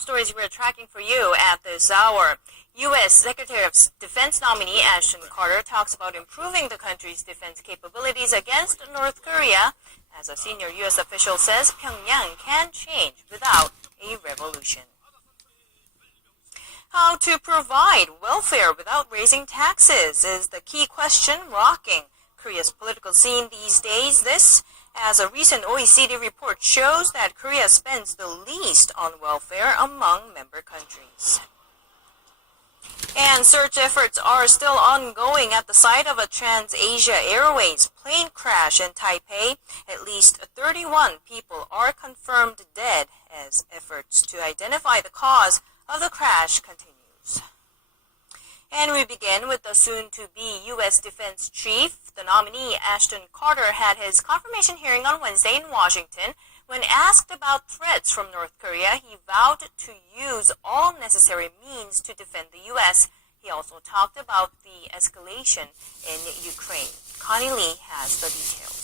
stories we're tracking for you at this hour. U.S. Secretary of Defense nominee Ashton Carter talks about improving the country's defense capabilities against North Korea. As a senior U.S. official says, Pyongyang can change without a revolution. How to provide welfare without raising taxes is the key question rocking Korea's political scene these days. This, as a recent OECD report shows that Korea spends the least on welfare among member countries. And search efforts are still ongoing at the site of a Trans-Asia Airways plane crash in Taipei. At least 31 people are confirmed dead as efforts to identify the cause of the crash continues. And we begin with the soon-to-be U.S. Defense Chief. The nominee, Ashton Carter, had his confirmation hearing on Wednesday in Washington. When asked about threats from North Korea, he vowed to use all necessary means to defend the U.S. He also talked about the escalation in Ukraine. Connie Lee has the details.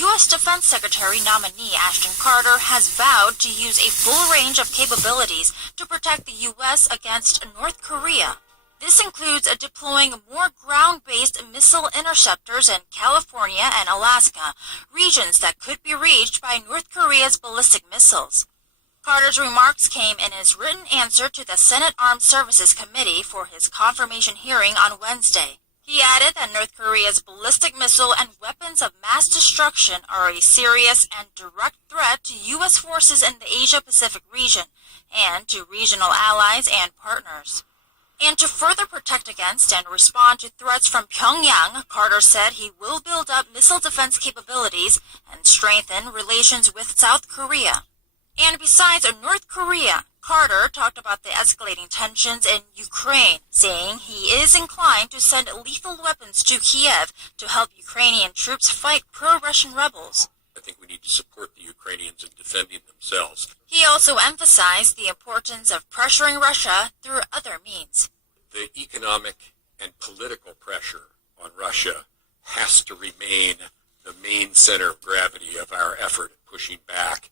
U.S. Defense Secretary nominee Ashton Carter has vowed to use a full range of capabilities to protect the U.S. against North Korea. This includes deploying more ground-based missile interceptors in California and Alaska, regions that could be reached by North Korea's ballistic missiles. Carter's remarks came in his written answer to the Senate Armed Services Committee for his confirmation hearing on Wednesday. He added that North Korea's ballistic missile and weapons of mass destruction are a serious and direct threat to U.S. forces in the Asia-Pacific region and to regional allies and partners. And to further protect against and respond to threats from Pyongyang, Carter said he will build up missile defense capabilities and strengthen relations with South Korea. And besides North Korea, Carter talked about the escalating tensions in Ukraine, saying he is inclined to send lethal weapons to Kiev to help Ukrainian troops fight pro-Russian rebels. I think we need to support the Ukrainians in defending themselves. He also emphasized the importance of pressuring Russia through other means. The economic and political pressure on Russia has to remain the main center of gravity of our effort at pushing back.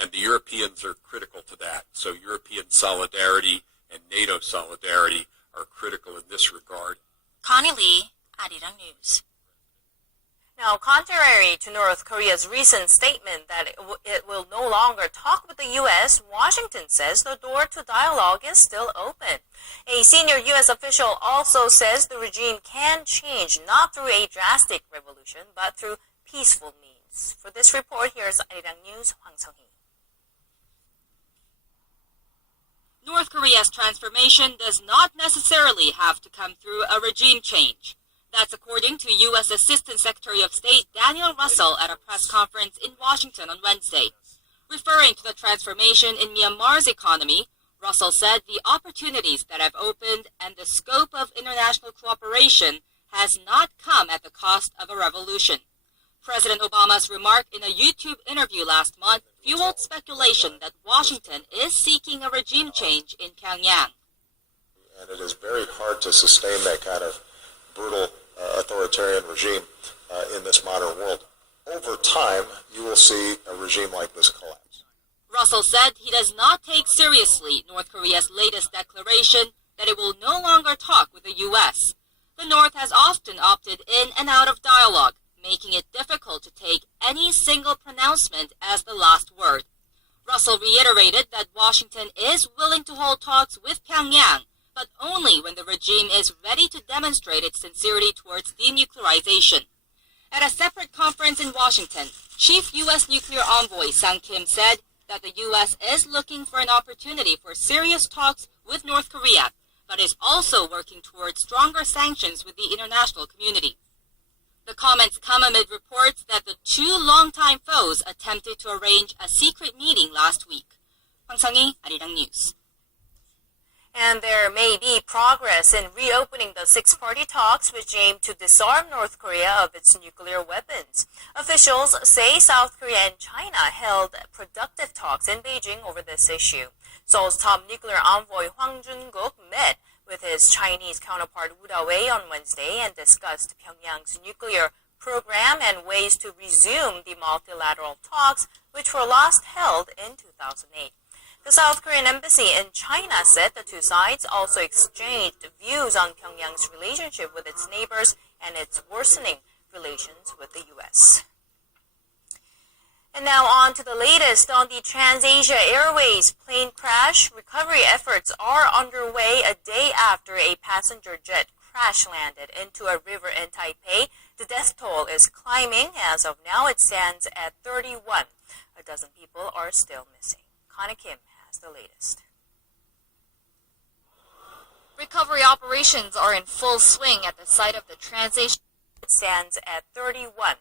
And the Europeans are critical to that. So European solidarity and NATO solidarity are critical in this regard. Connie Lee, Arirang News. Now, contrary to North Korea's recent statement that it will no longer talk with the U.S., Washington says the door to dialogue is still open. A senior U.S. official also says the regime can change not through a drastic revolution, but through peaceful means. For this report, here's Arirang News, Hwang Sung-hee. North Korea's transformation does not necessarily have to come through a regime change. That's according to U.S. Assistant Secretary of State Daniel Russell at a press conference in Washington on Wednesday. Referring to the transformation in Myanmar's economy, Russell said the opportunities that have opened and the scope of international cooperation has not come at the cost of a revolution. President Obama's remark in a YouTube interview last month fueled speculation that Washington is seeking a regime change in Pyongyang. And it is very hard to sustain that kind of brutal authoritarian regime in this modern world. Over time, you will see a regime like this collapse. Russell said he does not take seriously North Korea's latest declaration that it will no longer talk with the U.S. The North has often opted in and out of dialogue, making it difficult to take any single pronouncement as the last word. Russell reiterated that Washington is willing to hold talks with Pyongyang, but only when the regime is ready to demonstrate its sincerity towards denuclearization. At a separate conference in Washington, Chief U.S. Nuclear Envoy Sung Kim said that the U.S. is looking for an opportunity for serious talks with North Korea, but is also working towards stronger sanctions with the international community. The comments come amid reports that the two longtime foes attempted to arrange a secret meeting last week. Hwang Sung-hee, Arirang News. And there may be progress in reopening the six-party talks which aim to disarm North Korea of its nuclear weapons. Officials say South Korea and China held productive talks in Beijing over this issue. Seoul's top nuclear envoy Hwang Jun-guk met with his Chinese counterpart Wu Da-wei on Wednesday and discussed Pyongyang's nuclear program and ways to resume the multilateral talks which were last held in 2008. The South Korean embassy in China said the two sides also exchanged views on Pyongyang's relationship with its neighbors and its worsening relations with the U.S. And now on to the latest on the TransAsia Airways plane crash. Recovery efforts are underway a day after a passenger jet crash landed into a river in Taipei. The death toll is climbing. As of now, it stands at 31. A dozen people are still missing. Kana Kim has the latest. Recovery operations are in full swing at the site of the TransAsia. It stands at 31.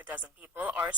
A dozen people are